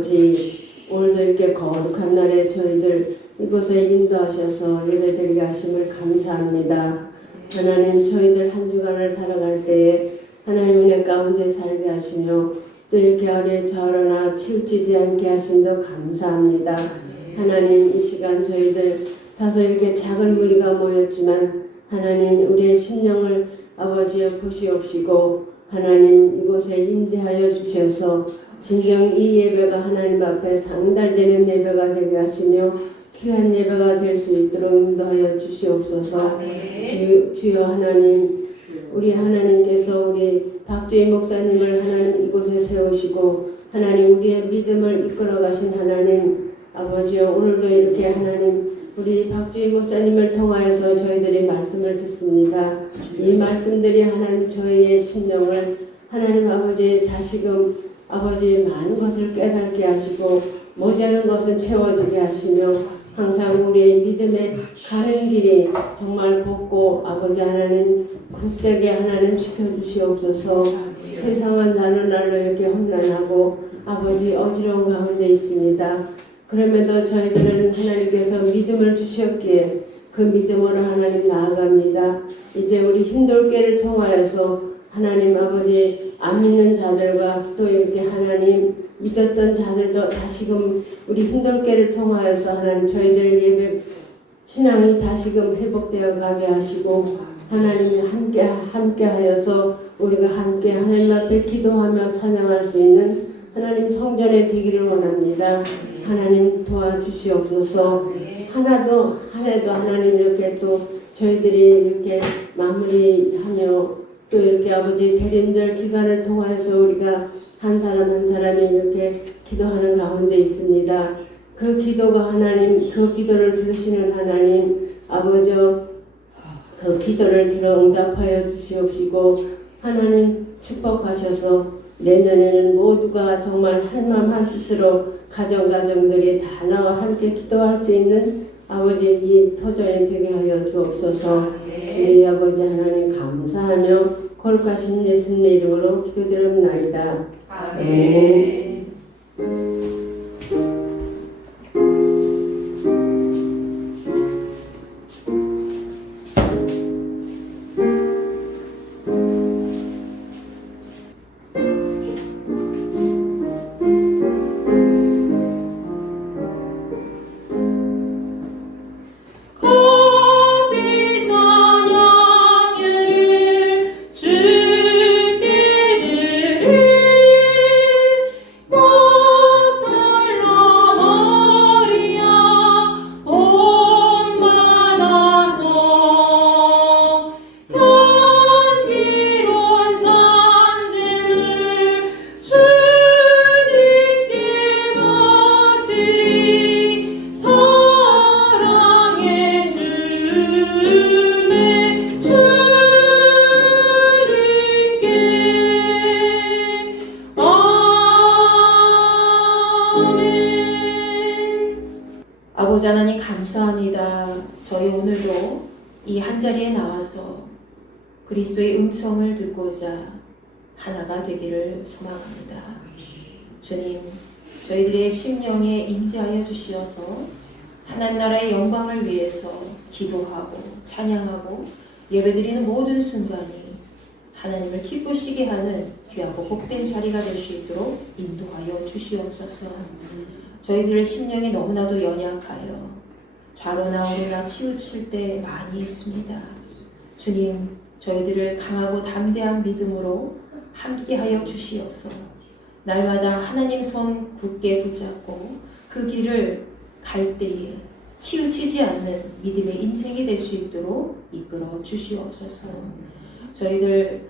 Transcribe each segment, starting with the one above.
아버지, 오늘도 이렇게 거룩한 날에 저희들 이곳에 인도하셔서 예배드리게 하심을 감사합니다. 하나님, 저희들 한 주간을 살아갈 때에 하나님 은혜 가운데 살게 하시며 또 이렇게 어리저러나 치우치지 않게 하심도 감사합니다. 하나님, 이 시간 저희들 다소 이렇게 작은 무리가 모였지만 하나님, 우리의 심령을 아버지의 보시옵시고 하나님, 이곳에 임재하여 주셔서 진정 이 예배가 하나님 앞에 상달되는 예배가 되게 하시며 귀한 예배가 될 수 있도록 인도하여 주시옵소서. 주여 하나님, 우리 하나님께서 우리 박주희 목사님을 하나님 이곳에 세우시고 하나님 우리의 믿음을 이끌어 가신 하나님 아버지여, 오늘도 이렇게 하나님 우리 박주희 목사님을 통하여서 저희들이 말씀을 듣습니다. 이 말씀들이 하나님 저희의 심령을 하나님 아버지 다시금 아버지 많은 것을 깨닫게 하시고 모자란 것은 채워지게 하시며 항상 우리의 믿음에 가는 길이 정말 곱고 아버지 하나님 굳세게 하나님 지켜주시옵소서. 세상은 날로 이렇게 험난하고 아버지 어지러운 가운데 있습니다. 그럼에도 저희들은 하나님께서 믿음을 주셨기에 그 믿음으로 하나님 나아갑니다. 이제 우리 힘돌게를 통하여서 하나님 아버지 안 믿는 자들과 또 이렇게 하나님 믿었던 자들도 다시금 우리 힘돌게를 통하여서 하나님 저희들 예배 신앙이 다시금 회복되어 가게 하시고 하나님이 함께 하여서 우리가 함께 하나님 앞에 기도하며 찬양할 수 있는 하나님 성전에 되기를 원합니다. 하나님 도와주시옵소서. 하나도 하나님 이렇게 또 저희들이 이렇게 마무리하며 또 이렇게 아버지 대림절 기간을 통해서 우리가 한 사람 한 사람이 이렇게 기도하는 가운데 있습니다. 그 기도가 하나님, 그 기도를 들으시는 하나님 아버지, 그 기도를 들어 응답하여 주시옵시고 하나님 축복하셔서 내년에는 모두가 정말 한마음 한뜻으로 가정들이 다 나와 함께 기도할 수 있는 아버지 이 터전이 되게 하여 주옵소서. 우리 아버지 하나님 감사하며 거룩하신 예수님의 이름으로 기도드립나이다. 아멘. 아버지 하나님 감사합니다. 저희 오늘도 이 한자리에 나와서 그리스도의 음성을 듣고자 하나가 되기를 소망합니다. 주님, 저희들의 심령에 임재하여 주시어서 하나님 나라의 영광을 위해서 기도하고 찬양하고 예배드리는 모든 순간이 하나님을 기쁘시게 하는 귀하고 복된 자리가 될 수 있도록 인도하여 주시옵소서. 저희들의 심령이 너무나도 연약하여 좌로나 우로나 치우칠 때 많이 있습니다. 주님, 저희들을 강하고 담대한 믿음으로 함께하여 주시어서 날마다 하나님 손 굳게 붙잡고 그 길을 갈 때에 치우치지 않는 믿음의 인생이 될 수 있도록 이끌어 주시옵소서. 저희들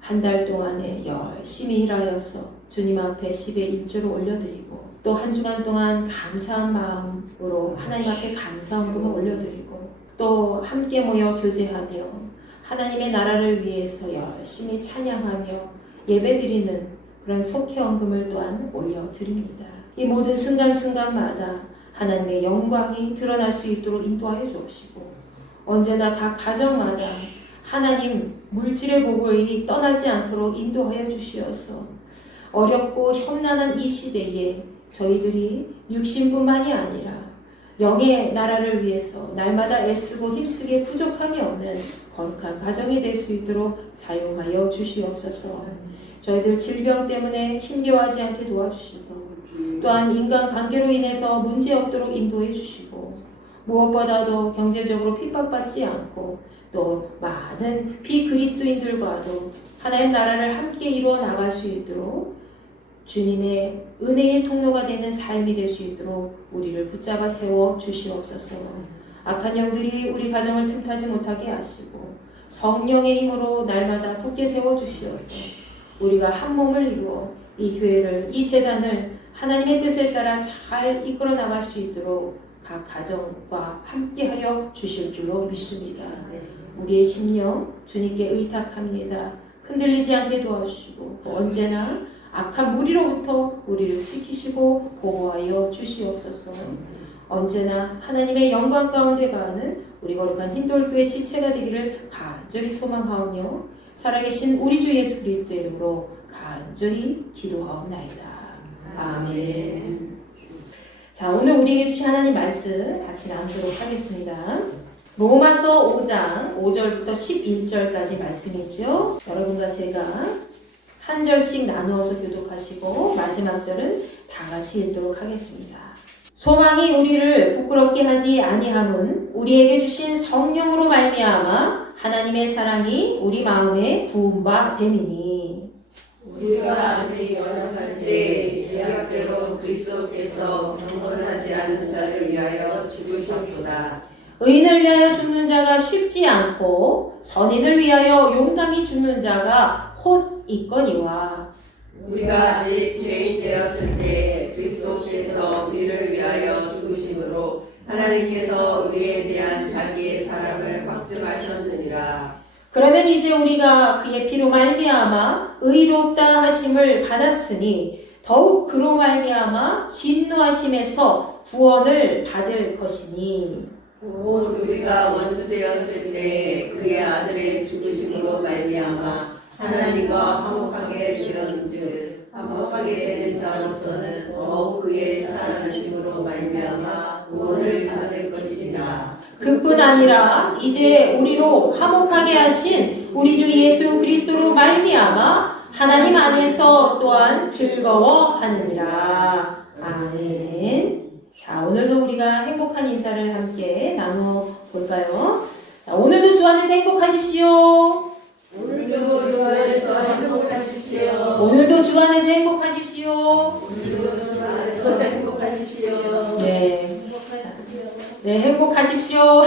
한 달 동안에 열심히 일하여서 주님 앞에 10의 1조를 올려드리고 또 한 주간 동안 감사한 마음으로 하나님 앞에 감사헌금을 올려드리고 또 함께 모여 교제하며 하나님의 나라를 위해서 열심히 찬양하며 예배드리는 그런 속회헌금을 또한 올려드립니다. 이 모든 순간순간마다 하나님의 영광이 드러날 수 있도록 인도하여 주옵시고 언제나 각 가정마다 하나님 물질의 복을 떠나지 않도록 인도하여 주시어서 어렵고 험난한 이 시대에 저희들이 육신뿐만이 아니라 영의 나라를 위해서 날마다 애쓰고 힘쓰게 부족함이 없는 거룩한 가정이 될 수 있도록 사용하여 주시옵소서. 저희들 질병 때문에 힘겨워하지 않게 도와주시고 또한 인간관계로 인해서 문제 없도록 인도해 주시고 무엇보다도 경제적으로 핍박받지 않고 또 많은 비그리스도인들과도 하나님 나라를 함께 이루어 나갈 수 있도록 주님의 은혜의 통로가 되는 삶이 될 수 있도록 우리를 붙잡아 세워 주시옵소서. 악한 영들이 우리 가정을 틈타지 못하게 하시고 성령의 힘으로 날마다 굳게 세워 주시옵소서. 우리가 한 몸을 이루어 이 교회를, 이 재단을 하나님의 뜻에 따라 잘 이끌어 나갈 수 있도록 각 가정과 함께하여 주실 줄로 믿습니다. 우리의 심령 주님께 의탁합니다. 흔들리지 않게 도와주시고 언제나 악한 무리로부터 우리를 지키시고 보호하여 주시옵소서. 언제나 하나님의 영광 가운데 가는 우리 거룩한 흰돌교회 지체가 되기를 간절히 소망하오며 살아계신 우리 주 예수 그리스도의 이름으로 간절히 기도하옵나이다. 아멘. 자, 오늘 우리에게 주신 하나님 말씀 같이 나누도록 하겠습니다. 로마서 5장 5절부터 11절까지 말씀이죠. 여러분과 제가 한 절씩 나누어서 교독하시고 마지막 절은 다 같이 읽도록 하겠습니다. 소망이 우리를 부끄럽게 하지 아니함은 우리에게 주신 성령으로 말미암아 하나님의 사랑이 우리 마음에 부은 바 됨이니 우리가 아직 연약할 때 계약대로 그리스도께서 경건하지 않는 자를 위하여 죽으셨도다. 의인을 위하여 죽는 자가 쉽지 않고 선인을 위하여 용감히 죽는 자가 곧 있거니와 우리가 아직 죄인 되었을 때 그리스도께서 우리를 위하여 죽으심으로 하나님께서 우리에 대한 자기의 사랑을 확증하셨느니라. 그러면 이제 우리가 그의 피로 말미암아 의롭다 하심을 받았으니 더욱 그로 말미암아 진노하심에서 구원을 받을 것이니 곧 우리가 원수 되었을 때 그의 아들의 죽으심으로 말미암아 하나님과 화목하게 되었은즉 화목하게 된 자로서는 더욱 그의 살아나심으로 말미암아 구원을 받을 것이니라. 그뿐 아니라 이제 우리로 화목하게 하신 우리 주 예수 그리스도로 말미암아 하나님 안에서 또한 즐거워하느니라. 아멘. 자, 오늘도 우리가 행복한 인사를 함께 나눠 볼까요? 자, 오늘도 주 안에서 행복하십시오. 오늘도 주 안에서 행복하십시오. 오늘도 주 안에서 행복하십시오. 오늘도 주 안에서 행복하십시오. 네, 행복하십시오.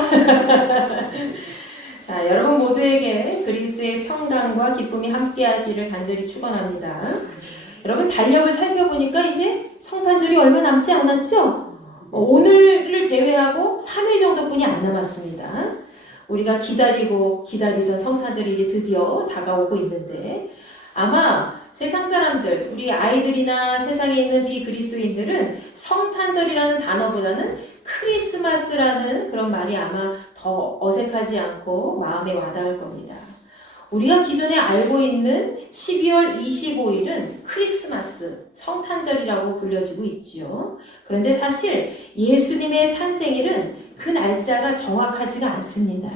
자, 여러분 모두에게 그리스도의 평강과 기쁨이 함께하기를 간절히 축원합니다. 여러분 달력을 살펴보니까 이제 성탄절이 얼마 남지 않았죠? 오늘을 제외하고 3일 정도뿐이 안 남았습니다. 우리가 기다리던 성탄절이 이제 드디어 다가오고 있는데 아마 세상 사람들, 우리 아이들이나 세상에 있는 비그리스도인들은 성탄절이라는 단어보다는 크리스마스라는 그런 말이 아마 더 어색하지 않고 마음에 와닿을 겁니다. 우리가 기존에 알고 있는 12월 25일은 크리스마스, 성탄절이라고 불려지고 있지요. 그런데 사실 예수님의 탄생일은 그 날짜가 정확하지가 않습니다.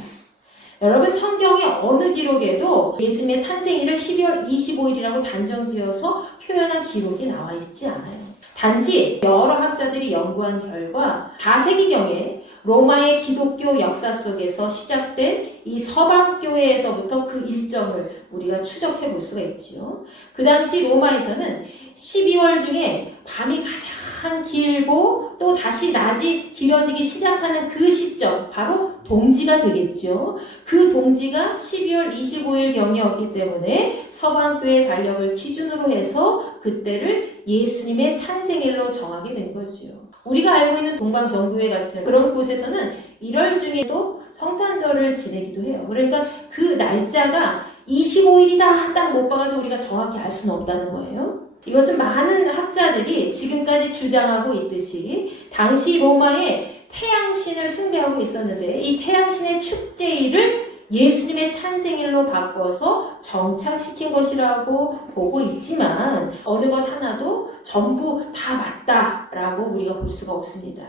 여러분 성경의 어느 기록에도 예수님의 탄생일을 12월 25일이라고 단정지어서 표현한 기록이 나와 있지 않아요. 단지 여러 학자들이 연구한 결과 4세기경에 로마의 기독교 역사 속에서 시작된 이 서방교회에서부터 그 일정을 우리가 추적해 볼 수가 있지요. 그 당시 로마에서는 12월 중에 밤이 가장 길고 또 다시 낮이 길어지기 시작하는 그 시점, 바로 동지가 되겠죠. 그 동지가 12월 25일 경이었기 때문에 서방교회 달력을 기준으로 해서 그때를 예수님의 탄생일로 정하게 된 거지요. 우리가 알고 있는 동방정교회 같은 그런 곳에서는 1월 중에도 성탄절을 지내기도 해요. 그러니까 그 날짜가 25일이다 딱 못 박아서 우리가 정확히 알 수는 없다는 거예요. 이것은 많은 학자들이 지금까지 주장하고 있듯이 당시 로마의 태양신을 숭배하고 있었는데 이 태양신의 축제일을 예수님의 탄생일로 바꿔서 정착시킨 것이라고 보고 있지만 어느 것 하나도 전부 다 맞다라고 우리가 볼 수가 없습니다.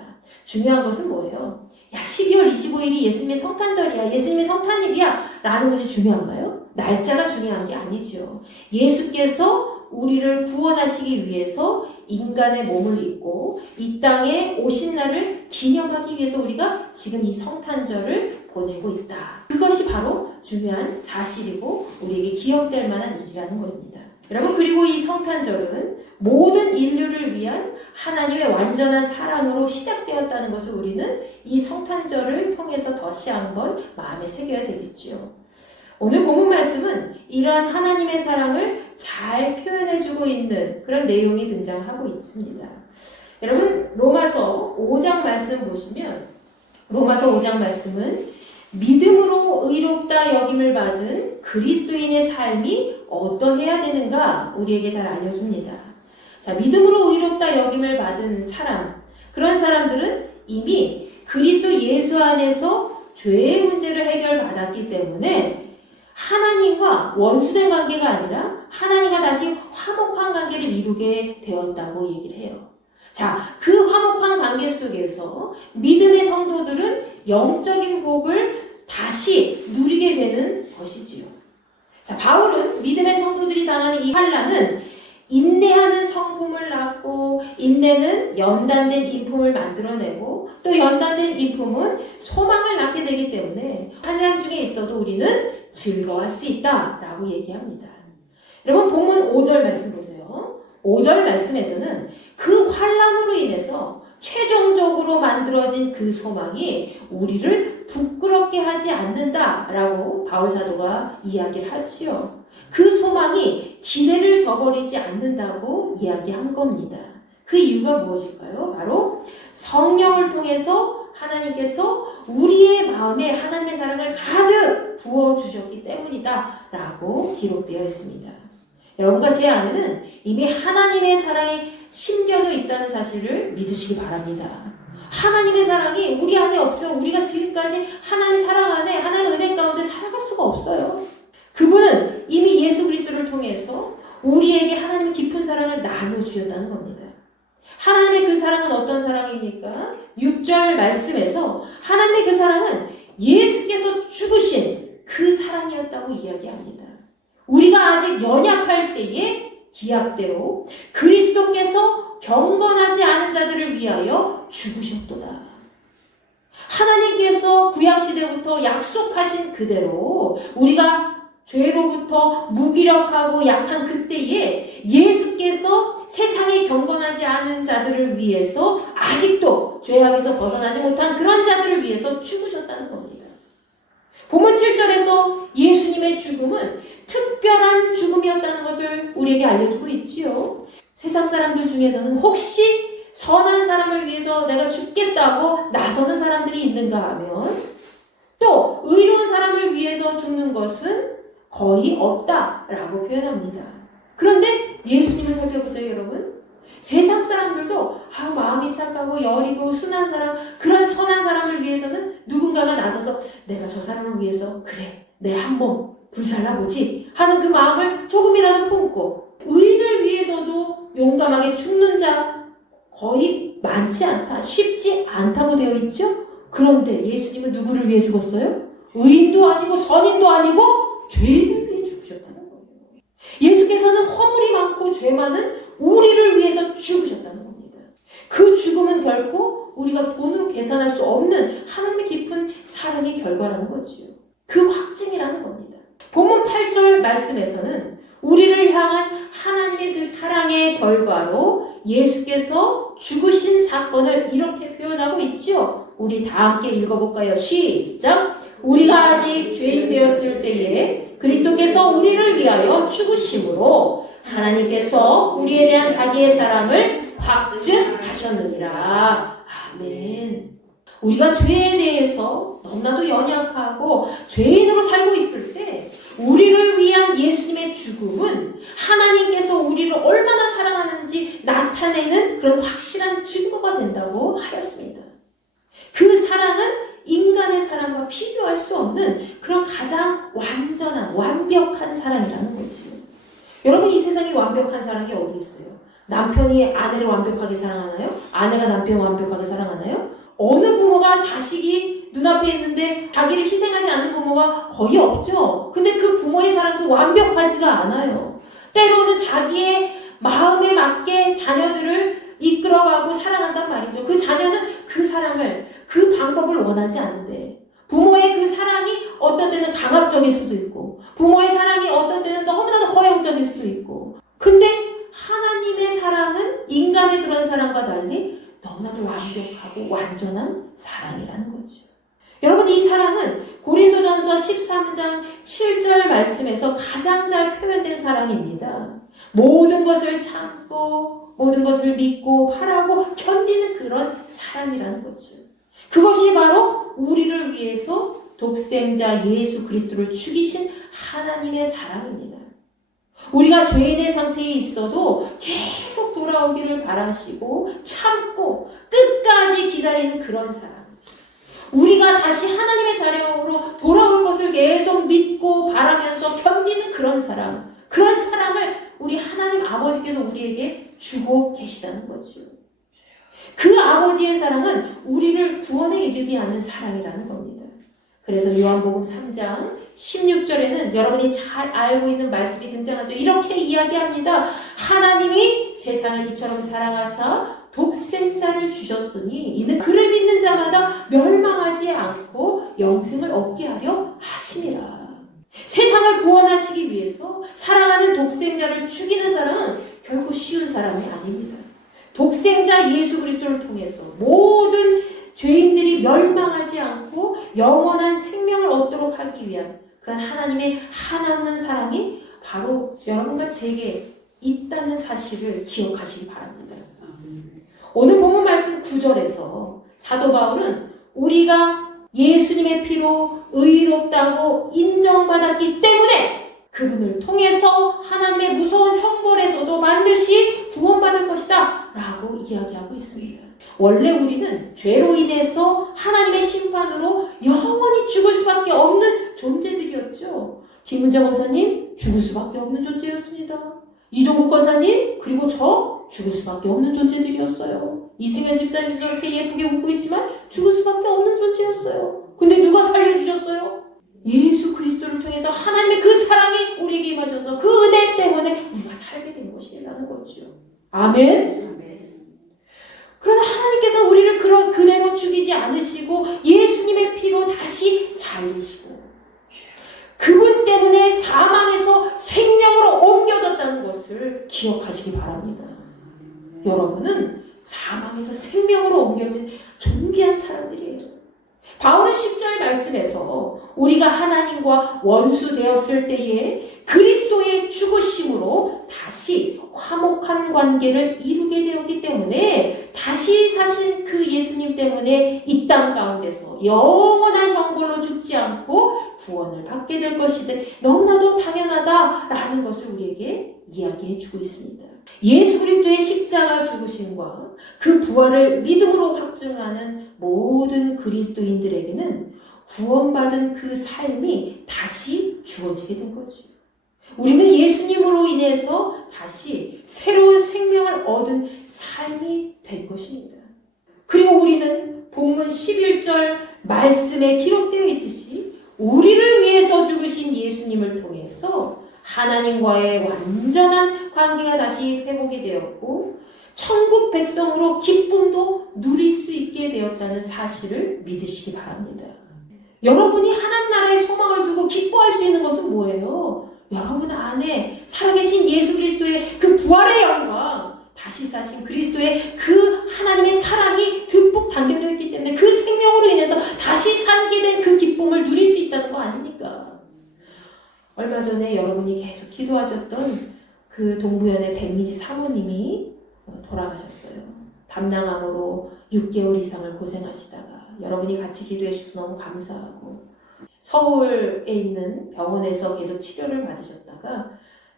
중요한 것은 뭐예요? 야, 12월 25일이 예수님의 성탄절이야, 예수님의 성탄일이야 라는 것이 중요한가요? 날짜가 중요한 게 아니죠. 예수께서 우리를 구원하시기 위해서 인간의 몸을 입고 이 땅에 오신 날을 기념하기 위해서 우리가 지금 이 성탄절을 보내고 있다. 그것이 바로 중요한 사실이고 우리에게 기억될 만한 일이라는 겁니다. 여러분, 그리고 이 성탄절은 모든 인류를 위한 하나님의 완전한 사랑으로 시작되었다는 것을 우리는 이 성탄절을 통해서 다시 한번 마음에 새겨야 되겠죠. 오늘 본문 말씀은 이러한 하나님의 사랑을 잘 표현해주고 있는 그런 내용이 등장하고 있습니다. 여러분, 로마서 5장 말씀 보시면 로마서 5장 말씀은 믿음으로 의롭다 여김을 받은 그리스도인의 삶이 어떠해야 되는가 우리에게 잘 알려줍니다. 자, 믿음으로 의롭다 여김을 받은 사람, 그런 사람들은 이미 그리스도 예수 안에서 죄의 문제를 해결받았기 때문에 하나님과 원수된 관계가 아니라 하나님과 다시 화목한 관계를 이루게 되었다고 얘기를 해요. 자, 그 화목한 관계 속에서 믿음의 성도들은 영적인 복을 다시 누리게 되는 것이지요. 자, 바울은 믿음의 성도들이 당하는 이 환난은 인내하는 성품을 낳고, 인내는 연단된 인품을 만들어내고, 또 연단된 인품은 소망을 낳게 되기 때문에 환난 중에 있어도 우리는 즐거워할 수 있다라고 얘기합니다. 여러분, 본문 5절 말씀 보세요. 5절 말씀에서는 그 환난으로 인해서 최종적으로 만들어진 그 소망이 우리를 부끄럽게 하지 않는다라고 바울 사도가 이야기를 하지요. 그 소망이 기대를 저버리지 않는다고 이야기한 겁니다. 그 이유가 무엇일까요? 바로 성령을 통해서 하나님께서 우리의 마음에 하나님의 사랑을 가득 부어주셨기 때문이다 라고 기록되어 있습니다. 여러분과 제 안에는 이미 하나님의 사랑이 심겨져 있다는 사실을 믿으시기 바랍니다. 하나님의 사랑이 우리 안에 없으면 우리가 지금까지 하나님 사랑 안에, 하나님 은혜 가운데 살아갈 수가 없어요. 그분은 이미 예수 그리스도를 통해서 우리에게 하나님의 깊은 사랑을 나눠주셨다는 겁니다. 하나님의 그 사랑은 어떤 사랑입니까? 6절 말씀에서 하나님의 그 사랑은 예수께서 죽으신 그 사랑이었다고 이야기합니다. 우리가 아직 연약할 때에 기약대로 그리스도께서 경건하지 않은 자들을 위하여 죽으셨도다. 하나님께서 구약시대부터 약속하신 그대로 우리가 죄로부터 무기력하고 약한 그때에 예수께서 세상에 경건하지 않은 자들을 위해서 아직도 죄악에서 벗어나지 못한 그런 자들을 위해서 죽으셨다는 겁니다. 본문 7절에서 예수님의 죽음은 특별한 죽음이었다는 것을 우리에게 알려주고 있지요. 세상 사람들 중에서는 혹시 선한 사람을 위해서 내가 죽겠다고 나서는 사람들이 있는가 하면 또 의로운 사람을 위해서 죽는 것은 거의 없다라고 표현합니다. 그런데 예수님을 살펴보세요, 여러분. 세상 사람들도 마음이 착하고 여리고 순한 사람, 그런 선한 사람을 위해서는 누군가가 나서서 내가 저 사람을 위해서 그래, 내 한 몸 불살라보지 하는 그 마음을 조금이라도 품고 의인을 위해서도 용감하게 죽는 자 거의 많지 않다, 쉽지 않다고 되어 있죠. 그런데 예수님은 누구를 위해 죽었어요? 의인도 아니고 선인도 아니고 죄인을 위해 죽으셨다는 거예요. 예수께서는 허물이 많고 죄 많은 우리를 위해서 죽으셨다는 겁니다. 그 죽음은 결코 우리가 돈으로 계산할 수 없는 하나님의 깊은 사랑의 결과라는 거지요. 그 확증이라는 겁니다. 본문 8절 말씀에서는 우리를 향한 하나님의 그 사랑의 결과로 예수께서 죽으신 사건을 이렇게 표현하고 있죠. 우리 다 함께 읽어볼까요? 시작! 우리가 아직 죄인 되었을 때에 그리스도께서 우리를 위하여 죽으심으로 하나님께서 우리에 대한 자기의 사랑을 확증하셨느니라. 아멘. 우리가 죄에 대해서 너무나도 연약하고 죄인으로 살고 있을 때 우리를 위한 예수님의 죽음은 하나님께서 우리를 얼마나 사랑하는지 나타내는 그런 확실한 증거가 된다고 하였습니다. 그 사랑은 인간의 사랑과 비교할 수 없는 그런 가장 완전한 완벽한 사랑이라는 거지요. 여러분, 이 세상에 완벽한 사랑이 어디 있어요? 남편이 아내를 완벽하게 사랑하나요? 아내가 남편을 완벽하게 사랑하나요? 어느 부모가 자식이 눈앞에 있는데 자기를 희생하지 않는 부모가 거의 없죠. 근데 그 부모의 사랑도 완벽하지가 않아요. 때로는 자기의 마음에 맞게 자녀들을 이끌어가고 사랑한단 말이죠. 그 자녀는 그 사랑을, 그 방법을 원하지 않는데 부모의 그 사랑이 어떤 때는 강압적일 수도 있고 부모의 사랑이 어떤 때는 너무나도 허용적일 수도 있고, 근데 하나님의 사랑은 인간의 그런 사랑과 달리 너무나도 완벽하고 완전한 사랑이라는 거죠. 여러분, 이 사랑은 고린도전서 13장 7절 말씀에서 가장 잘 표현된 사랑입니다. 모든 것을 참고 모든 것을 믿고 바라고 견디는 그런 사랑이라는 거죠. 그것이 바로 우리를 위해서 독생자 예수 그리스도를 죽이신 하나님의 사랑입니다. 우리가 죄인의 상태에 있어도 계속 돌아오기를 바라시고 참고 끝까지 기다리는 그런 사랑. 우리가 다시 하나님의 자녀로 돌아올 것을 계속 믿고 바라면서 견디는 그런 사랑. 그런 사랑을 우리 하나님 아버지께서 우리에게 주고 계시다는 거죠. 그 아버지의 사랑은 우리를 구원에 이르게 하는 사랑이라는 겁니다. 그래서 요한복음 3장 16절에는 여러분이 잘 알고 있는 말씀이 등장하죠. 이렇게 이야기합니다. 하나님이 세상을 이처럼 사랑하사 독생자를 주셨으니 이는 그를 믿는 자마다 멸망하지 않고 영생을 얻게 하려 하심이라. 세상을 구원하시기 위해서 사랑하는 독생자를 죽이는 사랑은 결코 쉬운 사람이 아닙니다. 독생자 예수 그리스도를 통해서 모든 죄인들이 멸망하지 않고 영원한 생명을 얻도록 하기 위한 그런 하나님의 한없는 사랑이 바로 여러분과 제게 있다는 사실을 기억하시기 바랍니다. 오늘 본문 말씀 9절에서 사도 바울은 우리가 예수님의 피로 의롭다고 인정받았기 때문에 그분을 통해서 하나님의 무서운 형벌에서도 반드시 구원받을 것이다 라고 이야기하고 있습니다. 원래 우리는 죄로 인해서 하나님의 심판으로 영원히 죽을 수밖에 없는 존재들이었죠. 김은정 권사님 죽을 수밖에 없는 존재였습니다. 이종국 권사님 그리고 저 죽을 수밖에 없는 존재들이었어요. 이승현 집사님도 저렇게 예쁘게 웃고 있지만 죽을 수밖에 없는 존재였어요. 근데 누가 살려주셨어요? 예수 그리스도를 통해서 하나님의 그 사랑이 우리에게 임하셔서 그 은혜 때문에 우리가 살게 된 것이라는 거죠. 아멘. 그러나 하나님께서 우리를 그대로 죽이지 않으시고 예수님의 피로 다시 살리시고 그분 때문에 사망에서 생명으로 옮겨졌다는 것을 기억하시기 바랍니다. 여러분은 사망에서 생명으로 옮겨진 존귀한 사람들이에요. 바울은 10절 말씀에서 우리가 하나님과 원수 되었을 때에 그리스도의 죽으심으로 다시 화목한 관계를 이루게 되었기 때문에 다시 사신 그 예수님 때문에 이 땅 가운데서 영원한 형벌로 죽지 않고 구원을 받게 될 것이다. 너무나도 당연하다라는 것을 우리에게 이야기해 주고 있습니다. 예수 그리스도의 십자가 죽으심과 그 부활을 믿음으로 확증하는 모든 그리스도인들에게는 구원받은 그 삶이 다시 주어지게 된 거죠. 우리는 예수님으로 인해서 다시 새로운 생명을 얻은 삶이 된 것입니다. 그리고 우리는 본문 11절 말씀에 기록되어 있듯이 우리를 위해서 죽으신 예수님을 통해서 하나님과의 완전한 관계가 다시 회복이 되었고 천국 백성으로 기쁨도 누릴 수 있게 되었다는 사실을 믿으시기 바랍니다. 여러분이 하나님 나라의 소망을 두고 기뻐할 수 있는 것은 뭐예요? 여러분 안에 살아계신 예수 그리스도의 그 부활의 영광, 다시 사신 그리스도의 그 하나님의 사랑이 듬뿍 담겨져 있기 때문에 그 생명으로 인해서 다시 살게 된 그 기쁨을 누릴 수 있다는 거 아닙니까? 얼마 전에 여러분이 계속 기도하셨던 그 동부연의 백미지 사모님이 돌아가셨어요. 담낭암으로 6개월 이상을 고생하시다가 여러분이 같이 기도해 주셔서 너무 감사하고 서울에 있는 병원에서 계속 치료를 받으셨다가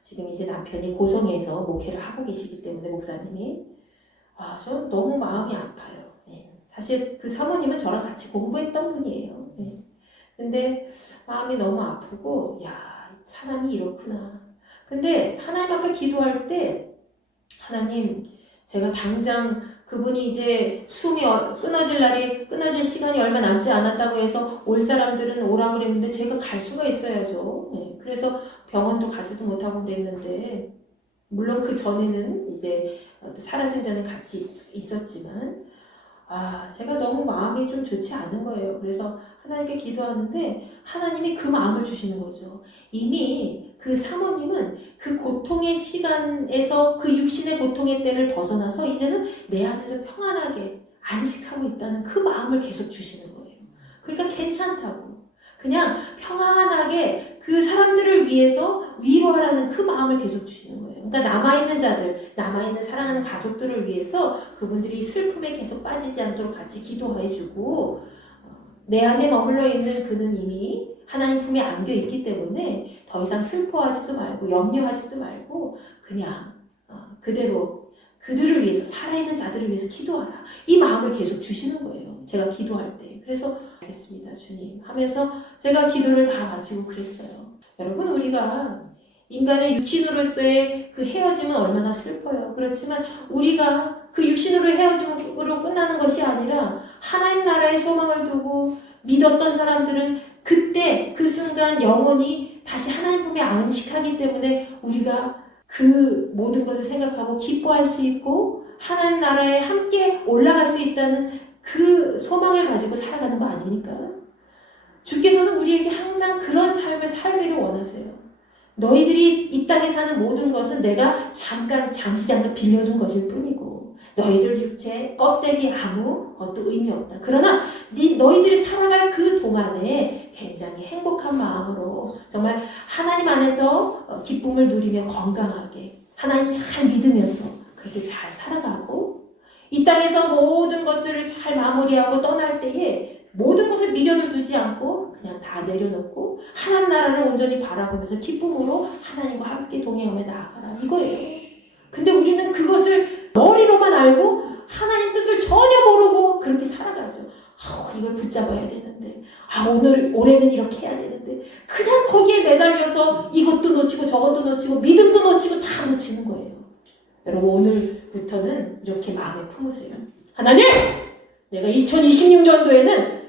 지금 이제 남편이 고성에서 목회를 하고 계시기 때문에 목사님이 저 너무 마음이 아파요. 사실 당시에 그 사모님은 저랑 같이 공부했던 분이에요. 네. 근데 마음이 너무 아프고, 야, 사람이 이렇구나. 근데 하나님 앞에 기도할 때, 하나님, 제가 당장 그분이 이제 숨이 끊어질 시간이 얼마 남지 않았다고 해서 올 사람들은 오라고 그랬는데 제가 갈 수가 있어야죠. 네. 그래서 병원도 가지도 못하고 그랬는데, 물론 그 전에는 이제 살아생전에 같이 있었지만, 제가 너무 마음이 좀 좋지 않은 거예요. 그래서 하나님께 기도하는데 하나님이 그 마음을 주시는 거죠. 이미 그 사모님은 그 고통의 시간에서 그 육신의 고통의 때를 벗어나서 이제는 내 안에서 평안하게 안식하고 있다는 그 마음을 계속 주시는 거예요. 그러니까 괜찮다고. 그냥 평안하게 그 사람들을 위해서 위로하라는 그 마음을 계속 주시는 거예요. 그러니까 남아있는 자들, 남아있는 사랑하는 가족들을 위해서 그분들이 슬픔에 계속 빠지지 않도록 같이 기도해주고, 내 안에 머물러 있는 그는 이미 하나님 품에 안겨 있기 때문에 더 이상 슬퍼하지도 말고 염려하지도 말고 그냥 그대로 그들을 위해서, 살아있는 자들을 위해서 기도하라. 이 마음을 계속 주시는 거예요. 제가 기도할 때. 그래서 알겠습니다, 주님 하면서 제가 기도를 다 마치고 그랬어요. 여러분, 우리가 인간의 육신으로서의 그 헤어짐은 얼마나 슬퍼요. 그렇지만 우리가 그 육신으로 헤어짐으로 끝나는 것이 아니라 하나님 나라의 소망을 두고 믿었던 사람들은 그때 그 순간 영원히 다시 하나님 품에 안식하기 때문에 우리가 그 모든 것을 생각하고 기뻐할 수 있고 하나님 나라에 함께 올라갈 수 있다는 그 소망을 가지고 살아가는 거 아닙니까? 주께서는 우리에게 항상 그런 삶을 살기를 원하세요. 너희들이 이 땅에 사는 모든 것은 내가 잠시 빌려준 것일 뿐이고 너희들 육체 껍데기 아무 것도 의미 없다. 그러나 너희들이 살아갈 그 동안에 굉장히 행복한 마음으로 정말 하나님 안에서 기쁨을 누리며 건강하게 하나님 잘 믿으면서 그렇게 잘 살아가고 이 땅에서 모든 것들을 잘 마무리하고 떠날 때에 모든 것을 미련을 두지 않고 그냥 다 내려놓고 하나님 나라를 온전히 바라보면서 기쁨으로 하나님과 함께 동행하며 나아가라 이거예요. 근데 우리는 그것을 머리로만 알고 하나님 뜻을 전혀 모르고 그렇게 살아가죠. 이걸 붙잡아야 되는데 올해는 이렇게 해야 되는데 그냥 거기에 매달려서 이것도 놓치고 저것도 놓치고 믿음도 놓치고 다 놓치는 거예요. 여러분, 오늘부터는 이렇게 마음에 품으세요. 하나님! 내가 2026년도에는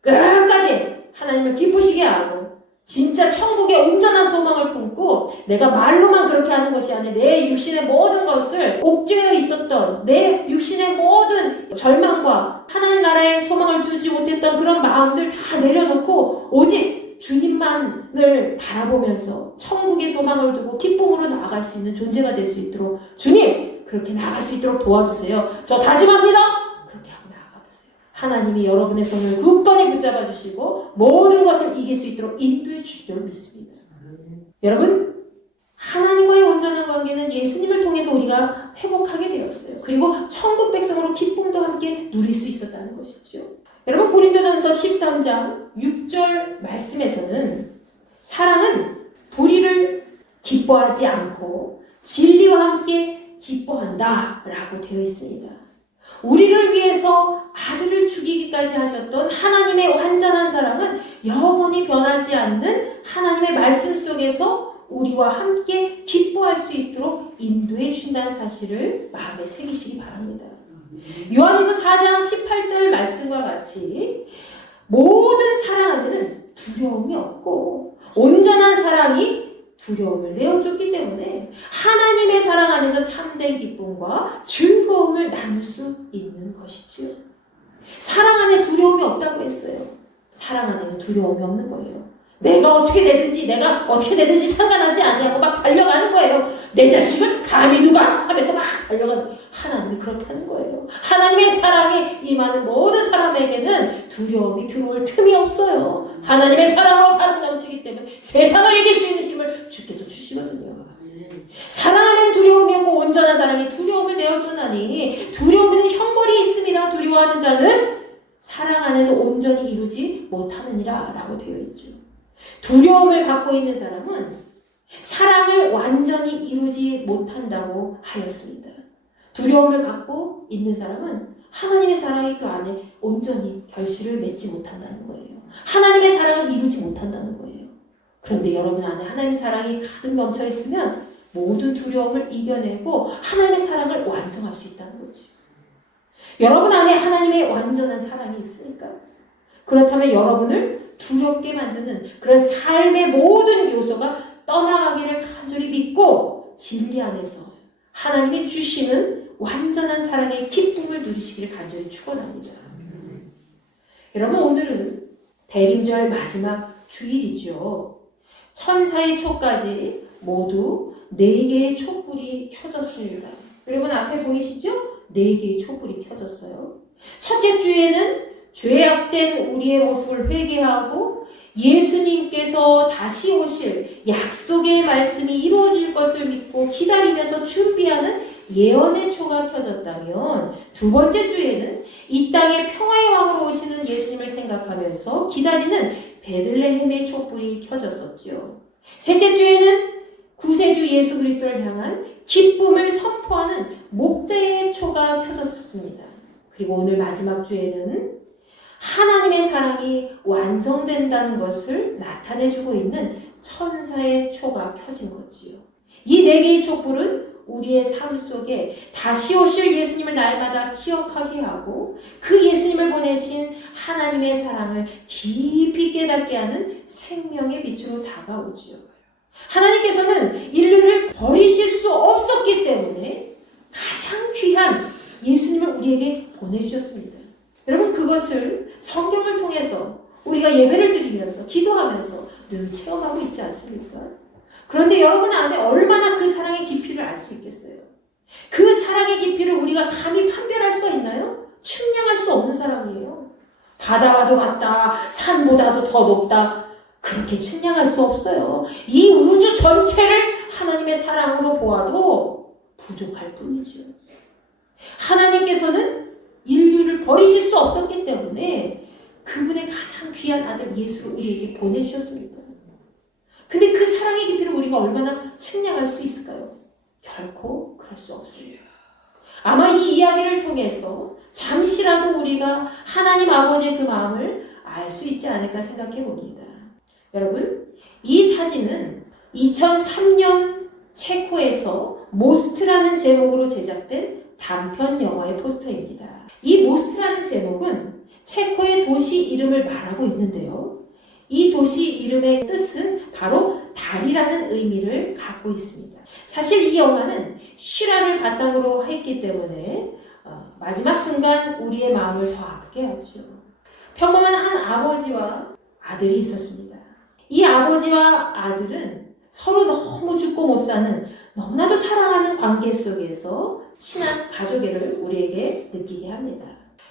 끝까지 하나님을 기쁘시게 하고 진짜 천국의 온전한 소망을 품고 내가 말로만 그렇게 하는 것이 아니라 내 육신의 모든 것을 옥죄어 있었던 내 육신의 모든 절망과 하나님 나라의 소망을 두지 못했던 그런 마음들 다 내려놓고 오직 주님만을 바라보면서 천국의 소망을 두고 기쁨으로 나아갈 수 있는 존재가 될 수 있도록 주님 그렇게 나아갈 수 있도록 도와주세요. 저 다짐합니다. 하나님이 여러분의 손을 굳건히 붙잡아 주시고 모든 것을 이길 수 있도록 인도해 주실 줄 믿습니다. 여러분, 하나님과의 온전한 관계는 예수님을 통해서 우리가 회복하게 되었어요. 그리고 천국 백성으로 기쁨도 함께 누릴 수 있었다는 것이죠. 여러분, 고린도전서 13장 6절 말씀에서는 사랑은 불의를 기뻐하지 않고 진리와 함께 기뻐한다 라고 되어 있습니다. 우리를 위해서 아들을 죽이기까지 하셨던 하나님의 완전한 사랑은 영원히 변하지 않는 하나님의 말씀 속에서 우리와 함께 기뻐할 수 있도록 인도해 주신다는 사실을 마음에 새기시기 바랍니다. 요한일서 4장 18절 말씀과 같이 모든 사랑 안에는 두려움이 없고 온전한 사랑이 두려움을 내어줬기 때문에 하나님의 사랑 안에서 참된 기쁨과 즐거움을 나눌 수 있는 것이죠. 사랑 안에 두려움이 없다고 했어요. 사랑 안에는 두려움이 없는 거예요. 내가 어떻게 되든지 상관하지 아니하고 막 달려가는 거예요. 내 자식을 감히 누가 하면서 막 달려가는 하나님이 그렇게 하는 거예요. 하나님의 사랑이 임하는 모든 사람에게는 두려움이 들어올 틈이 없어요. 하나님의 사랑으로 가득 넘치기 때문에 세상을 이길 수 있는 힘을 주께서 주시거든요. 사랑 안에는 두려움이 없고 온전한 사랑이 두려움을 내어주나니 두려움에는 형벌이 있음이라 두려워하는 자는 사랑 안에서 온전히 이루지 못하느니라 라고 되어 있죠. 두려움을 갖고 있는 사람은 사랑을 완전히 이루지 못한다고 하였습니다. 두려움을 갖고 있는 사람은 하나님의 사랑이 그 안에 온전히 결실을 맺지 못한다는 거예요. 하나님의 사랑을 이루지 못한다는 거예요. 그런데 여러분 안에 하나님의 사랑이 가득 넘쳐 있으면 모든 두려움을 이겨내고 하나님의 사랑을 완성할 수 있다는 거죠. 여러분 안에 하나님의 완전한 사랑이 있으니까 그렇다면 여러분을 두렵게 만드는 그런 삶의 모든 요소가 떠나가기를 간절히 믿고 진리 안에서 하나님이 주시는 완전한 사랑의 기쁨을 누리시기를 간절히 축원합니다. 여러분 오늘은 대림절 마지막 주일이죠. 천사의 초까지 모두 4개의 촛불이 켜졌습니다. 여러분 앞에 보이시죠? 4개의 촛불이 켜졌어요. 첫째 주에는 죄악된 우리의 모습을 회개하고 예수님께서 다시 오실 약속의 말씀이 이루어질 것을 믿고 기다리면서 준비하는 예언의 초가 켜졌다면, 두 번째 주에는 이 땅에 평화의 왕으로 오시는 예수님을 생각하면서 기다리는 베들레헴의 촛불이 켜졌었죠. 셋째 주에는 구세주 예수 그리스도를 향한 기쁨을 선포하는 목자의 초가 켜졌습니다. 그리고 오늘 마지막 주에는 하나님의 사랑이 완성된다는 것을 나타내주고 있는 천사의 초가 켜진 거지요. 이 4개의 촛불은 우리의 삶 속에 다시 오실 예수님을 날마다 기억하게 하고 그 예수님을 보내신 하나님의 사랑을 깊이 깨닫게 하는 생명의 빛으로 다가오지요. 하나님께서는 인류를 버리실 수 없었기 때문에 가장 귀한 예수님을 우리에게 보내주셨습니다. 여러분 그것을 성경을 통해서 우리가 예배를 드리면서 기도하면서 늘 체험하고 있지 않습니까? 그런데 여러분 안에 얼마나 그 사랑의 깊이를 알 수 있겠어요? 그 사랑의 깊이를 우리가 감히 판별할 수가 있나요? 측량할 수 없는 사랑이에요. 바다와도 같다, 산보다도 더 높다, 그렇게 측량할 수 없어요. 이 우주 전체를 하나님의 사랑으로 보아도 부족할 뿐이죠. 하나님께서는 인류를 버리실 수 없었기 때문에 그분의 가장 귀한 아들 예수를 우리에게 보내주셨습니다. 근데 그 사랑의 깊이를 우리가 얼마나 측량할 수 있을까요? 결코 그럴 수 없습니다. 아마 이 이야기를 통해서 잠시라도 우리가 하나님 아버지의 그 마음을 알 수 있지 않을까 생각해 봅니다. 여러분, 이 사진은 2003년 체코에서 모스트라는 제목으로 제작된 단편 영화의 포스터입니다. 이 모스트라는 제목은 체코의 도시 이름을 말하고 있는데요. 이 도시 이름의 뜻은 바로 달이라는 의미를 갖고 있습니다. 사실 이 영화는 실화를 바탕으로 했기 때문에 마지막 순간 우리의 마음을 더 아프게 하죠. 평범한 한 아버지와 아들이 있었습니다. 이 아버지와 아들은 서로 너무 죽고 못 사는 너무나도 사랑하는 관계 속에서 친한 가족애를 우리에게 느끼게 합니다.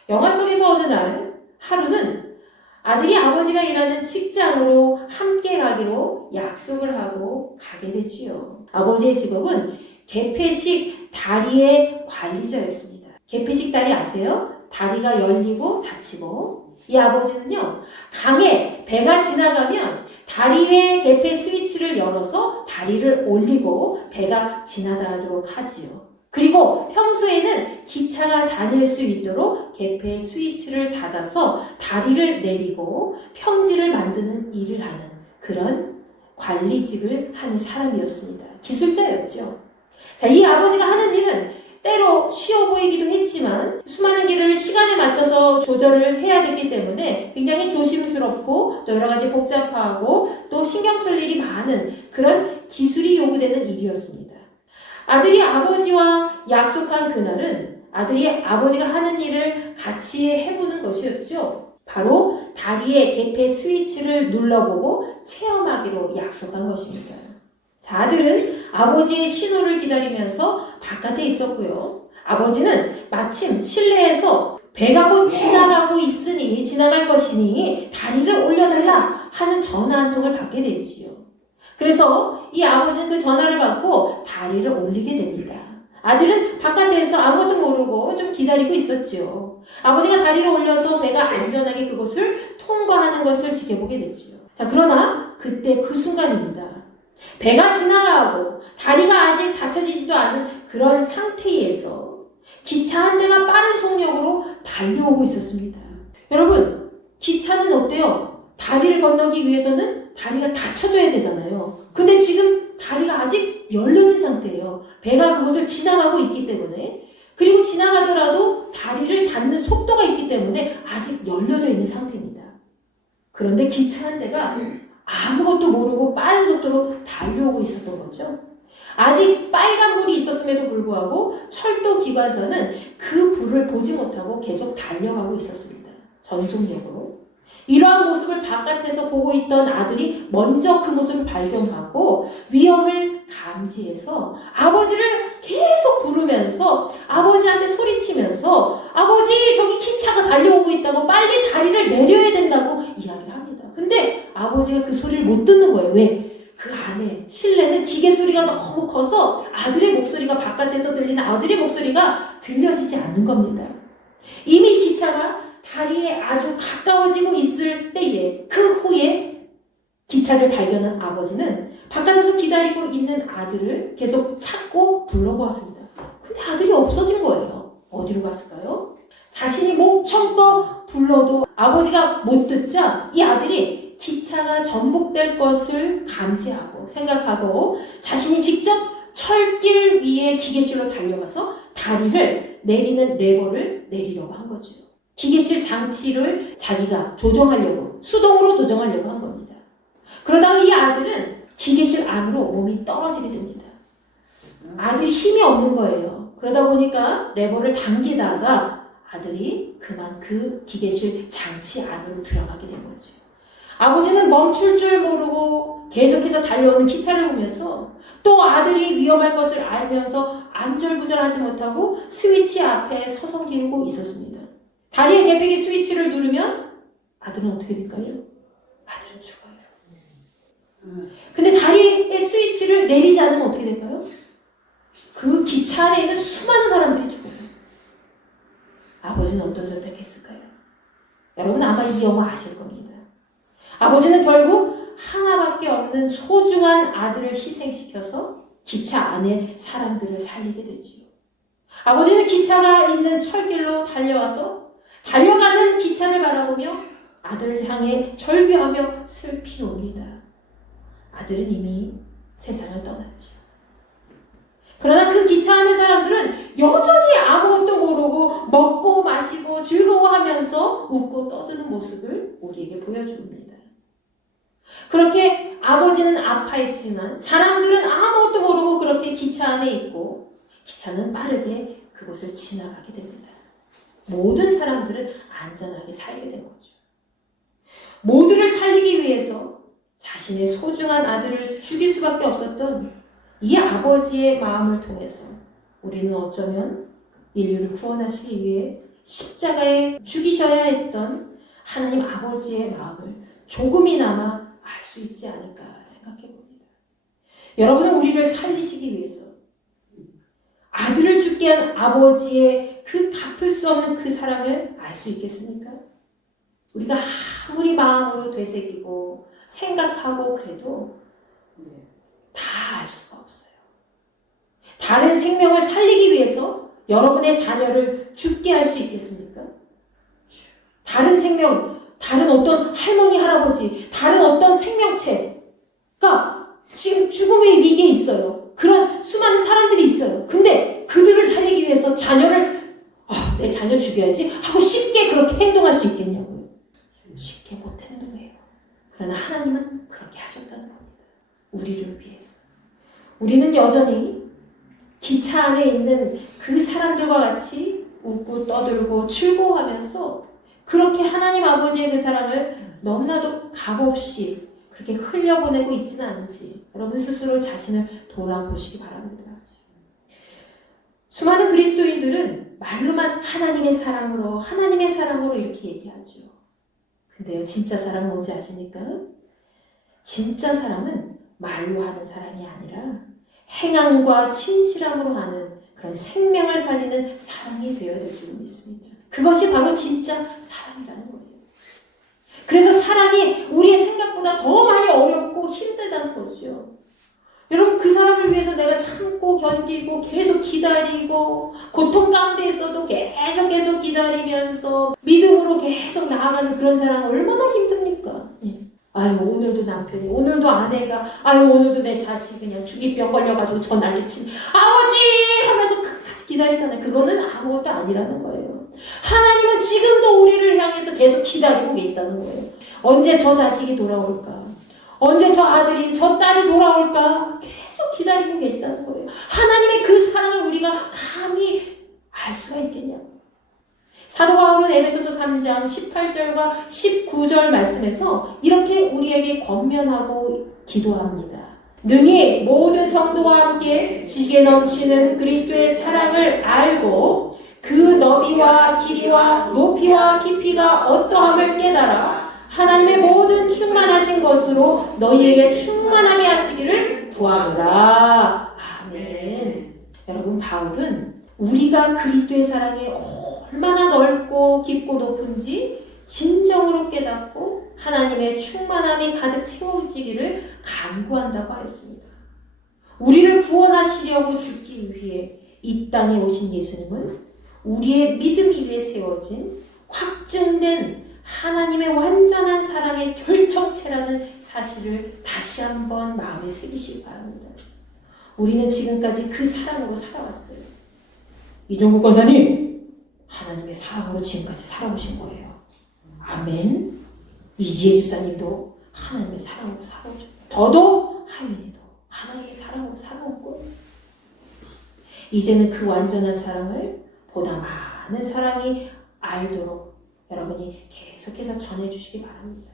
영화 속에서 어느 날 하루는 아들이 아버지가 일하는 직장으로 함께 가기로 약속을 하고 가게 되지요. 아버지의 직업은 개폐식 다리의 관리자였습니다. 개폐식 다리 아세요? 다리가 열리고 닫히고, 이 아버지는요, 강에 배가 지나가면 다리 위에 개폐 스위치를 열어서 다리를 올리고 배가 지나가도록 하지요. 그리고 평소에는 기차가 다닐 수 있도록 개폐 스위치를 닫아서 다리를 내리고 평지를 만드는 일을 하는 그런 관리직을 하는 사람이었습니다. 기술자였죠. 자, 이 아버지가 하는 일은 때로 쉬워 보이기도 했지만 수많은 길을 시간에 맞춰서 조절을 해야 되기 때문에 굉장히 조심스럽고 또 여러 가지 복잡하고 또 신경 쓸 일이 많은 그런 기술이 요구되는 일이었습니다. 아들이 아버지와 약속한 그날은 아들이 아버지가 하는 일을 같이 해보는 것이었죠. 바로 다리에 개폐 스위치를 눌러보고 체험하기로 약속한 것입니다. 자, 아들은 아버지의 신호를 기다리면서 바깥에 있었고요. 아버지는 마침 실내에서 배가 곧 지나갈 것이니 다리를 올려달라 하는 전화 한 통을 받게 되지요. 그래서 이 아버지는 그 전화를 받고 다리를 올리게 됩니다. 아들은 바깥에서 아무것도 모르고 좀 기다리고 있었지요. 아버지가 다리를 올려서 배가 안전하게 그곳을 통과하는 것을 지켜보게 되지요. 자, 그러나 그때 그 순간입니다. 배가 지나가고 다리가 아직 닫혀지지도 않은 그런 상태에서 기차 한 대가 빠른 속력으로 달려오고 있었습니다. 여러분, 기차는 어때요? 다리를 건너기 위해서는 다리가 닫혀져야 되잖아요. 근데 지금 다리가 아직 열려진 상태예요. 배가 그곳을 지나가고 있기 때문에, 그리고 지나가더라도 다리를 닫는 속도가 있기 때문에 아직 열려져 있는 상태입니다. 그런데 기차 한 대가 아무것도 모르고 빠른 속도로 달려오고 있었던 거죠. 아직 빨간불이 있었음에도 불구하고 철도 기관사는 그 불을 보지 못하고 계속 달려가고 있었습니다. 전속력으로. 이러한 모습을 바깥에서 보고 있던 아들이 먼저 그 모습을 발견하고 위험을 감지해서 아버지를 계속 부르면서 아버지한테 소리치면서 아버지, 저기 기차가 달려오고 있다고, 빨리 다리를 내려야 된다고 이야기를 합니다. 근데 아버지가 그 소리를 못 듣는 거예요. 왜? 그 안에 실내는 기계 소리가 너무 커서 아들의 목소리가, 바깥에서 들리는 아들의 목소리가 들려지지 않는 겁니다. 이미 기차가 다리에 아주 가까워지고 있을 때에, 그 후에 기차를 발견한 아버지는 바깥에서 기다리고 있는 아들을 계속 찾고 불러보았습니다. 근데 아들이 없어진 거예요. 어디로 갔을까요? 자신이 목청껏 불러도 아버지가 못 듣자 이 아들이 기차가 전복될 것을 감지하고 생각하고 자신이 직접 철길 위에 기계실로 달려가서 다리를 내리는 레버를 내리려고 한 거죠. 기계실 장치를 자기가 조정하려고, 수동으로 조정하려고 한 겁니다. 그러다가 이 아들은 기계실 안으로 몸이 떨어지게 됩니다. 아들이 힘이 없는 거예요. 그러다 보니까 레버를 당기다가 아들이 그만 그 기계실 장치 안으로 들어가게 된 거죠. 아버지는 멈출 줄 모르고 계속해서 달려오는 기차를 보면서 또 아들이 위험할 것을 알면서 안절부절하지 못하고 스위치 앞에 서성이고 있었습니다. 다리의 개폐기 스위치를 누르면 아들은 어떻게 될까요? 아들은 죽어요. 근데 다리의 스위치를 내리지 않으면 어떻게 될까요? 그 기차 안에 있는 수많은 사람들이 죽어요. 아버지는 어떤 선택했을까요? 여러분 아마 이 영화 아실 겁니다. 아버지는 결국 하나밖에 없는 소중한 아들을 희생시켜서 기차 안에 사람들을 살리게 되지요. 아버지는 기차가 있는 철길로 달려와서 달려가는 기차를 바라보며 아들을 향해 절규하며 슬피 옵니다. 아들은 이미 세상을 떠났죠. 그러나 그 기차 안의 사람들은 여전히 아무것도 모르고 먹고 마시고 즐거워하면서 웃고 떠드는 모습을 우리에게 보여줍니다. 그렇게 아버지는 아파했지만 사람들은 아무것도 모르고 그렇게 기차 안에 있고 기차는 빠르게 그곳을 지나가게 됩니다. 모든 사람들은 안전하게 살게 된 거죠. 모두를 살리기 위해서 자신의 소중한 아들을 죽일 수밖에 없었던 이 아버지의 마음을 통해서 우리는 어쩌면 인류를 구원하시기 위해 십자가에 죽이셔야 했던 하나님 아버지의 마음을 조금이나마 알 수 있지 않을까 생각해 봅니다. 여러분은 우리를 살리시기 위해서 아들을 죽게 한 아버지의 그 갚을 수 없는 그 사랑을 알 수 있겠습니까? 우리가 아무리 마음으로 되새기고 생각하고 그래도 다 알 수가 없어요. 다른 생명을 살리기 위해서 여러분의 자녀를 죽게 할 수 있겠습니까? 다른 생명, 다른 어떤 할머니, 할아버지, 다른 어떤 생명체가 지금 죽음의 위기에 있어요. 그런 수많은 사람들이 있어요. 근데 그들을 살리기 위해서 자녀를 내 자녀 죽여야지 하고 쉽게 그렇게 행동할 수 있겠냐고요. 쉽게 못 행동해요. 그러나 하나님은 그렇게 하셨다는 겁니다. 우리를 위해서. 우리는 여전히 기차 안에 있는 그 사람들과 같이 웃고 떠들고 즐거워하면서 그렇게 하나님 아버지의 그 사랑을 너무나도 값없이 그렇게 흘려보내고 있지는 않은지 여러분 스스로 자신을 돌아보시기 바랍니다. 수많은 그리스도인들은 말로만 하나님의 사랑으로 이렇게 얘기하죠. 근데요, 진짜 사랑은 뭔지 아십니까? 진짜 사랑은 말로 하는 사랑이 아니라 행함과 진실함으로 하는 그런 생명을 살리는 사랑이 되어야 될 줄 믿습니다. 그것이 바로 진짜 사랑이라는 거예요. 그래서 사랑이 우리의 생각보다 더 많이 어렵고 힘들다는 거죠. 여러분 그 사람을 위해서 내가 참고 견디고 계속 기다리고 고통 가운데 있어도 계속 기다리면서 믿음으로 계속 나아가는 그런 사람 얼마나 힘듭니까? 아유 오늘도 남편이 오늘도 아내가 아유 오늘도 내 자식 그냥 중이병 걸려가지고 전화를 아버지 하면서 끝까지 기다리잖아요. 그거는 아무것도 아니라는 거예요. 하나님은 지금도 우리를 향해서 계속 기다리고 계시다는 거예요. 언제 저 자식이 돌아올까? 언제 저 아들이 저 딸이 돌아올까? 계속 기다리고 계시다는 거예요. 하나님의 그 사랑을 우리가 감히 알 수가 있겠냐고. 사도 바울은 에베소서 3장 18절과 19절 말씀에서 이렇게 우리에게 권면하고 기도합니다. 능히 모든 성도와 함께 지게 넘치는 그리스도의 사랑을 알고 그 너비와 길이와 높이와 깊이가 어떠함을 깨달아 하나님의 모든 충만하신 것으로 너희에게 충만하게 하시기를 구하노라. 아멘. 여러분 바울은 우리가 그리스도의 사랑이 얼마나 넓고 깊고 높은지 진정으로 깨닫고 하나님의 충만함이 가득 채워지기를 간구한다고 하였습니다. 우리를 구원하시려고 죽기 위해 이 땅에 오신 예수님은 우리의 믿음 위에 세워진 확증된 하나님의 완전한 사랑의 결정체라는 사실을 다시 한번 마음에 새기시기 바랍니다. 우리는 지금까지 그 사랑으로 살아왔어요. 이종국 권사님, 하나님의 사랑으로 지금까지 살아오신 거예요. 아멘. 이지혜 집사님도 하나님의 사랑으로 살아오셨고, 저도 하윤이도 하나님의 사랑으로 살아온 거예요. 이제는 그 완전한 사랑을 보다 많은 사람이 알도록 여러분이 계속해서 전해주시기 바랍니다.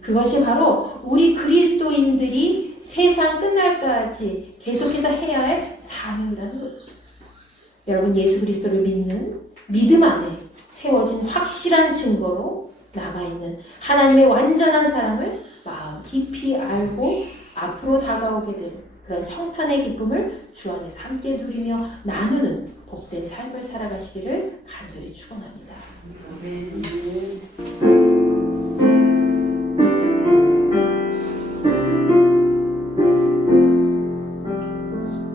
그것이 바로 우리 그리스도인들이 세상 끝날까지 계속해서 해야 할 사명이라는 거죠. 여러분 예수 그리스도를 믿는 믿음 안에 세워진 확실한 증거로 남아있는 하나님의 완전한 사랑을 마음 깊이 알고 앞으로 다가오게 될 그런 성탄의 기쁨을 주 안에서 함께 누리며 나누는 복된 삶을 살아가시기를 간절히 축원합니다.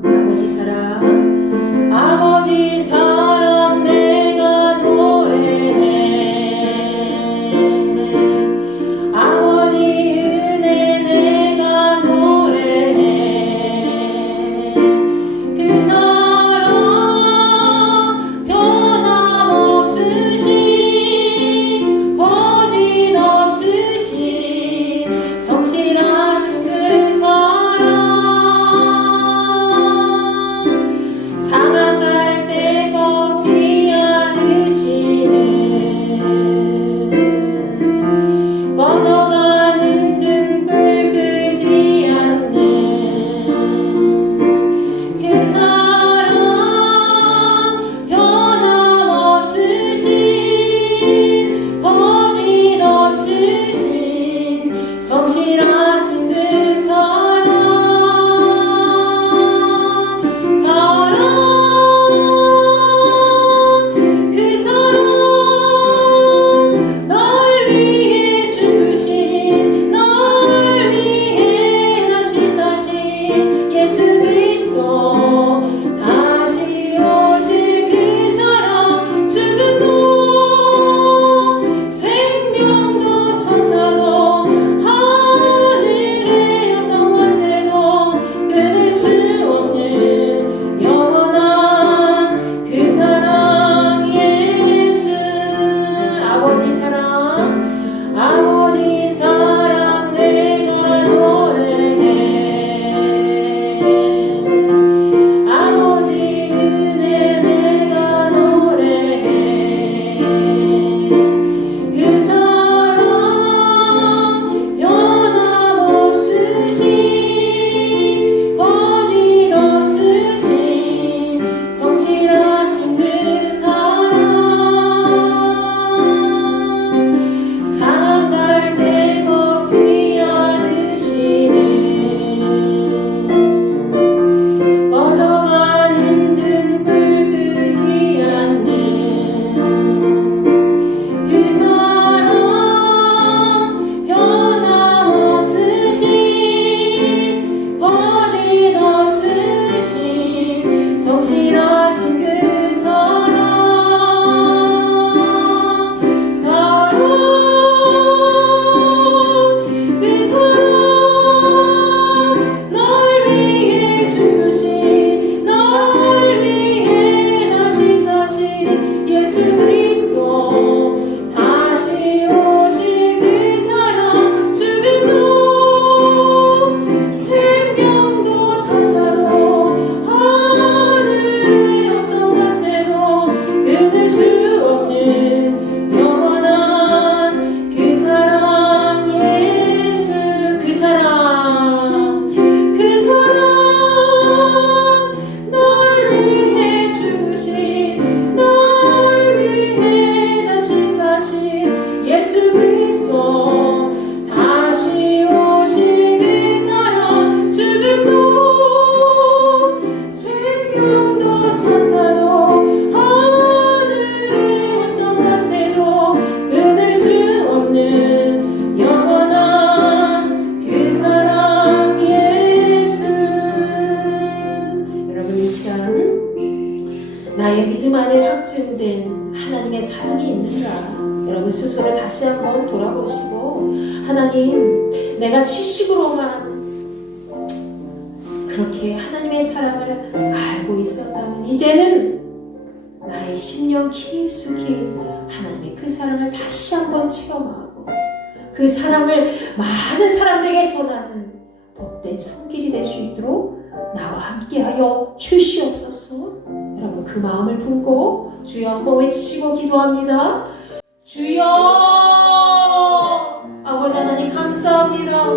아버지 사랑, 아버지 사랑 내가 노래해. 아버지 은혜 내가 노래해. 그 사랑 변함없으신 여러분 스스로 다시 한번 돌아보시고, 하나님, 내가 지식으로만 그렇게 하나님의 사랑을 알고 있었다면 이제는 나의 심령 깊숙이 하나님의 그 사랑을 다시 한번 체험하고 그 사랑을 많은 사람들에게 전하는 복된 손길이 될 수 있도록 나와 함께하여 주시옵소서. 여러분 그 마음을 품고 주여 한번 외치시고 기도합니다. 주여, 아버지 하나님 감사합니다.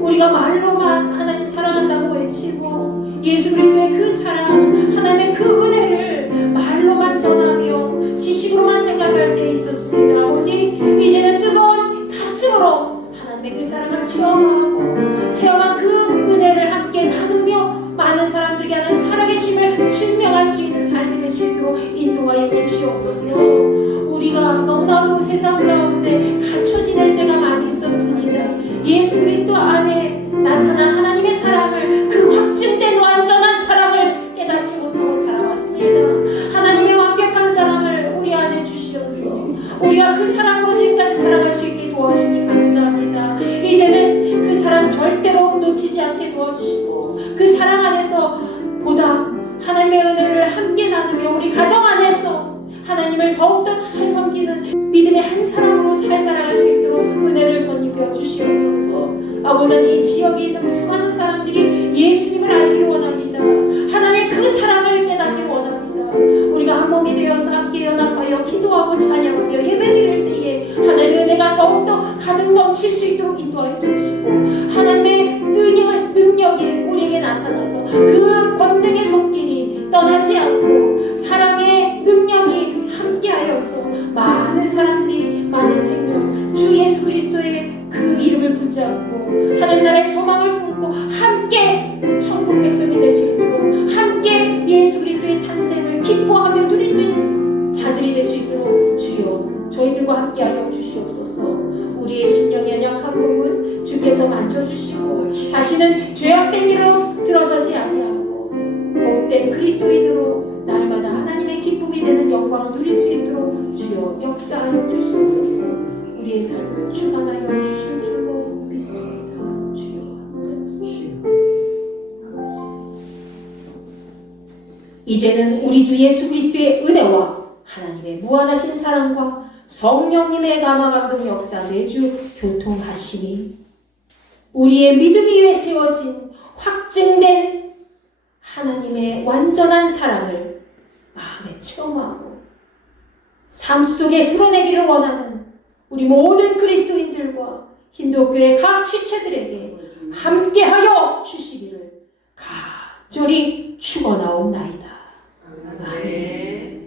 우리가 말로만 하나님 사랑한다고 외치고 예수 그리스도의 그 사랑, 하나님의 그 은혜를 말로만 전하며 지식으로만 생각할 때 있었습니다. 아버지, 이제는 뜨거운 가슴으로 하나님의 그 사랑을 체험한 그 은혜를 함께 나누며 많은 사람들에게 하는 살아계심을 증명할 수 있는 삶이 될 수 있도록 인도하여 주시옵소서. 우리가 너무나도 세상 가운데 갇혀 지낼 때가 많이 있었습니다. 예수 그리스도 안에 나타난 하나님의 사랑을, 그 확증된 완전한 사랑을 깨닫지 못하고 살아왔습니다. 하나님의 완벽한 사랑을 우리 안에 주시옵소서. 우리가 그 사랑으로 지금까지 살아갈 수 있게 도와주니 감사합니다. 이제는 그 사랑 절대로 놓치지 않게 도와주시고 그 사랑 안에서 보다 하나님의 은혜를 함께 나누며 우리 가정 안에서 하나님을 더욱더 잘 섬기는 믿음의 한 사람으로 잘 살아갈 수 있도록 은혜를 덧입혀 주시옵소서. 아버지, 이 지역에 있는 수많은 사람들이 예수님을 알기를 원합니다. 하나님의 그 사랑을 깨닫기를 원합니다. 우리가 한 몸이 되어서 함께 연합하여 기도하고 찬양하며 예배드릴 때에 하나님의 은혜가 더욱더 가득 넘칠 수 있도록 인도하여 주시고 하나님의 능력이 우리에게 나타나서 그 권능의 손길이 떠나지 않고 사랑의 능력이 함께하여서 많은 사람들이, 많은 생명, 주 예수 그리스도의 그 이름을 붙잡고 하나님 나라의 소망을 품고 함께 천국 백성이 될 수 있도록 함께 예수 그리스도의 탄생을 기뻐하며 누릴 수 있는 자들이 될 수 있도록 주여 저희들과 함께하여 주시옵소서. 우리의 심령의 연약한 부분 주께서 만져주시고 다시는 죄악된 길로 들어서지 아니하고 복된 그리스도인으로 날마다 하나님의 기쁨이 되는 영광을 누릴 수 있도록 주여 역사하여 주시옵소서. 우리의 삶을 주관하여 주실 줄로 믿습니다. 주여. 이제는 우리 주 예수 그리스도의 은혜와 하나님의 무한하신 사랑과 성령님의 감화 감동 역사 매주 교통하시니 우리의 믿음 위에 세워진 확증된 하나님의 완전한 사랑을 마음에 체험하고 삶 속에 드러내기를 원하는 우리 모든 그리스도인들과 힌두교회 각 지체들에게 함께하여 주시기를 간절히 축원하옵나이다. 아멘.